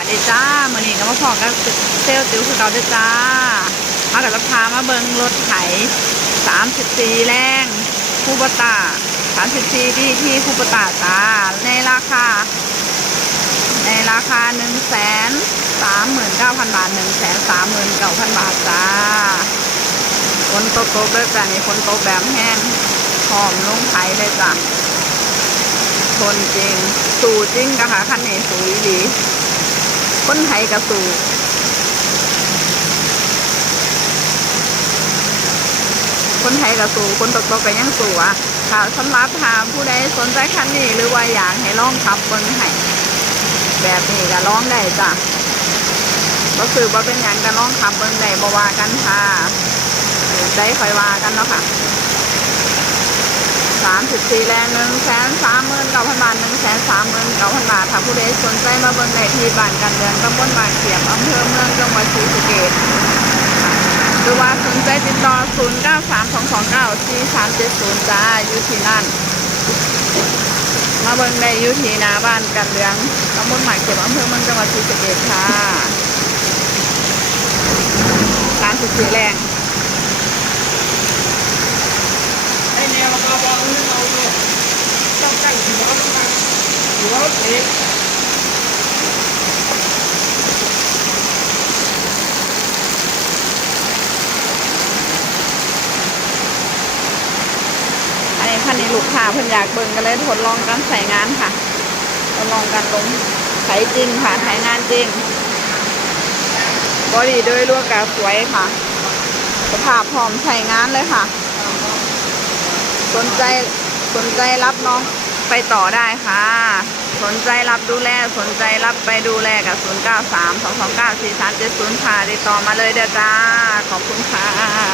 มาเด้จ้ามื่อนี้ก็มาพอกับเซลติวคือเกาเดจ้ามากับรถพามาเบิงรถไถสามสิบสี่แรงคูปตาสามสิบสี่ดีที่คูปตาตาในราคา ในราคาหนึ่งแสนสามหมื่นเก้าพันบาทหนึ่งแสนสามหมื่นเก้าพันบาทจ้าคนโตโตเลยจ้ะนี่ฝนตแบมแห้งหอมลงไถเลยจ้ะคนจริง สู่จริงนะคะคันนี้สูดี คนไทยกระสูคนไทยกระสูคนตกตกกันยังสูอะค่ะสำหรับถามผู้ใดสนใจคันนี้หรือว่าอยากให้ลองขับเบิ้งให้แบบนี้ก็ลองได้จ้ะก็คือว่าเป็นอย่างก็ลองขับเบิ้งได้บ่ว่ากันค่ะได้คอยว่ากันเนาะค่ะ สิบสี่แรงหนึ่งแสนสามหมื่นเก้าพันบาทหนึ่งแสนสามหมื่นเก้าพันบาทถ้าผู้ใดสนใจมาเบิ่งในที่บ้านกันเดือนตำบลบางเขียมอำเภอเมืองจังหวัดศรีสะเกษหรือว่าสนใจติดต่อ 0 9 3 2 2 9 4 3 7 0 จ้าอยู่ที่นั่น มาเบิ่งได้อยู่ที่นาบ้านกันเดืองตำบลหมากเขียมอำเภอเมืองจังหวัดศรีสะเกษค่ะสามสิบสี่แรง ไอ้แนวเราบอกให้เราเนี่ยต้องตั้งหัวต้องตั้ง อกอันนี้คันนี้ลูกค้าเพิ่นอยากเบิ่งก็เลยทดลองการใส่งานค่ะทดลองการลงไถจริงค่ะไถงานจริงบอดี้โดยรวมกับสวยค่ะ สภาพพร้อมใช้งานเลยค่ะ สนใจสนใจรับน้องไปต่อได้ค่ะ สนใจรับดูแลสนใจรับไปดูแลกับ 0 9 3 2 2 9 4 3 7 0 ค่ะติดต่อมาเลยเด้อจ้า ขอบคุณค่ะ